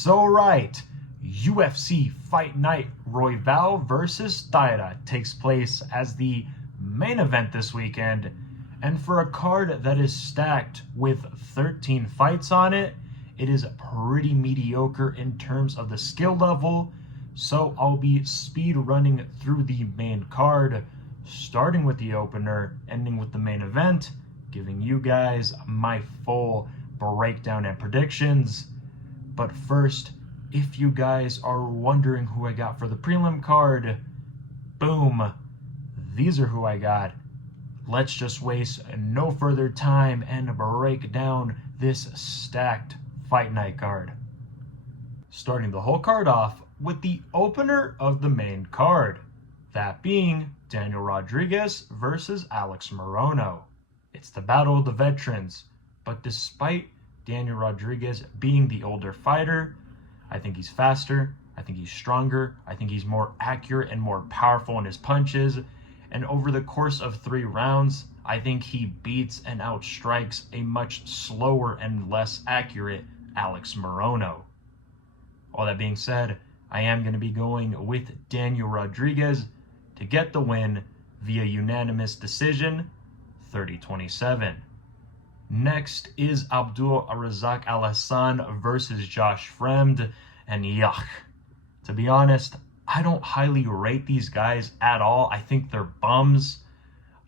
So right, UFC Fight Night Royval versus Taira takes place as the main event this weekend, and for a card that is stacked with 13 fights on it, it is pretty mediocre in terms of the skill level, so I'll be speed running through the main card, starting with the opener, ending with the main event, giving you guys my full breakdown and predictions. But first, if you guys are wondering who I got for the prelim card, boom, these are who I got. Let's just waste no further time and break down this stacked fight night card. Starting the whole card off with the opener of the main card, that being Daniel Rodriguez versus Alex Morono. It's the battle of the veterans, but despite Daniel Rodriguez being the older fighter, I think he's faster, I think he's stronger, I think he's more accurate and more powerful in his punches, and over the course of 3 rounds, I think he beats and outstrikes a much slower and less accurate Alex Morono. All that being said, I am going to be going with Daniel Rodriguez to get the win via unanimous decision, 30-27. Next is Abdul Razak Alhassan versus Josh Fremd, and yuck. To be honest, I don't highly rate these guys at all. I think they're bums.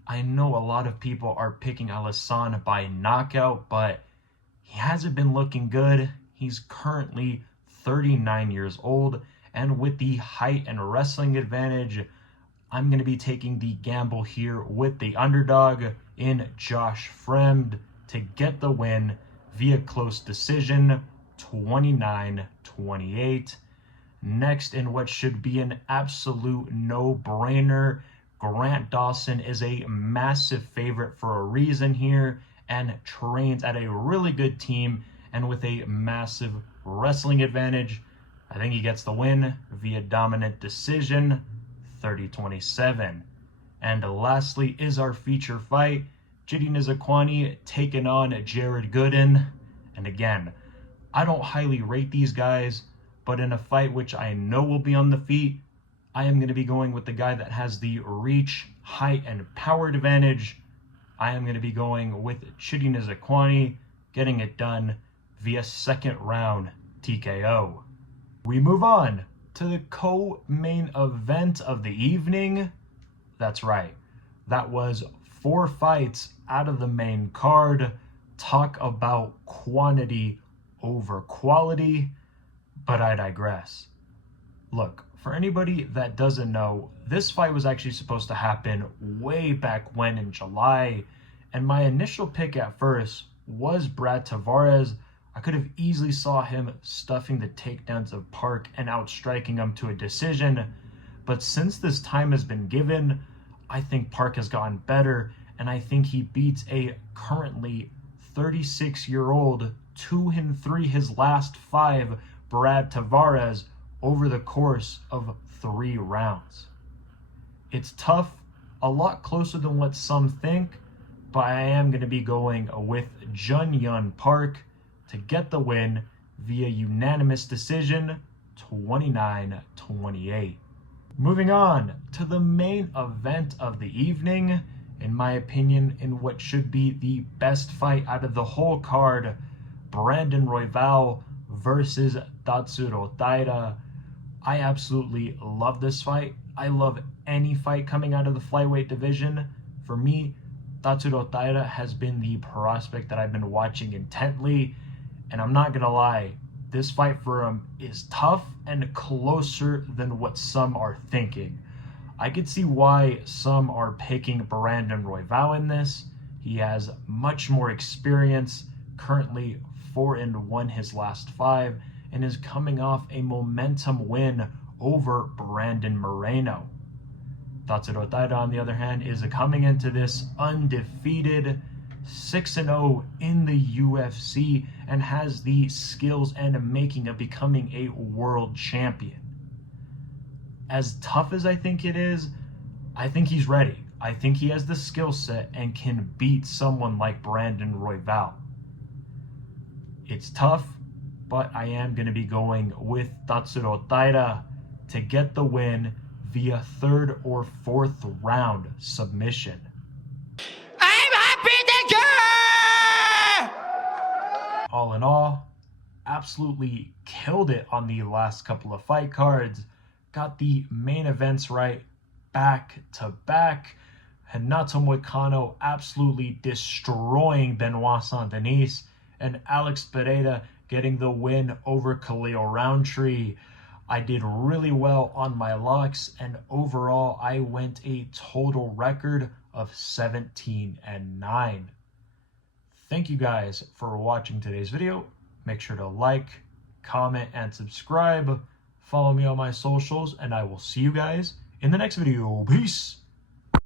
I know a lot of people are picking Alhassan by knockout, but he hasn't been looking good. He's currently 39 years old, and with the height and wrestling advantage, I'm going to be taking the gamble here with the underdog in Josh Fremd to get the win via close decision, 29-28. Next, in what should be an absolute no-brainer, Grant Dawson is a massive favorite for a reason here and trains at a really good team and with a massive wrestling advantage. I think he gets the win via dominant decision, 30-27. And lastly is our feature fight, Chidi Njokuani taking on Jared Gooden. And again, I don't highly rate these guys, but in a fight which I know will be on the feet, I am going to be going with the guy that has the reach, height, and power advantage. I am going to be going with Chidi Njokuani, getting it done via second round TKO. We move on to the co-main event of the evening. That's right, that was 4 fights out of the main card. Talk about quantity over quality, but I digress. Look, for anybody that doesn't know, this fight was actually supposed to happen way back when in July, and my initial pick at first was Brad Tavares. I could have easily saw him stuffing the takedowns of Park and outstriking him to a decision, but since this time has been given, I think Park has gotten better, and I think he beats a currently 36-year-old 2-3 his last 5 Brad Tavares over the course of 3 rounds. It's tough, a lot closer than what some think, but I am going to be going with Yong-Park to get the win via unanimous decision, 29-28. Moving on to the main event of the evening, in my opinion, in what should be the best fight out of the whole card, Brandon Royval versus Tatsuro Taira. I absolutely love this fight. I love any fight coming out of the flyweight division. For me, Tatsuro Taira has been the prospect that I've been watching intently, and I'm not gonna lie, this fight for him is tough and closer than what some are thinking. I could see why some are picking Brandon Royval in this. He has much more experience, currently 4-1 his last 5, and is coming off a momentum win over Brandon Morono. Tatsuro Taira, on the other hand, is coming into this undefeated, 6-0 in the UFC, and has the skills and making of becoming a world champion. As tough as I think it is, I think he's ready. I think he has the skill set and can beat someone like Brandon Royval. It's tough, but I am going to be going with Tatsuro Taira to get the win via 3rd or 4th round submission. I'm happy to go! All in all, absolutely killed it on the last couple of fight cards. Got the main events right back to back. Renato Moicano absolutely destroying Benoit Saint-Denis, and Alex Pereira getting the win over Khalil Roundtree. I did really well on my locks, and overall I went a total record of 17-9. Thank you guys for watching today's video. Make sure to like, comment, and subscribe. Follow me on my socials, and I will see you guys in the next video. Peace!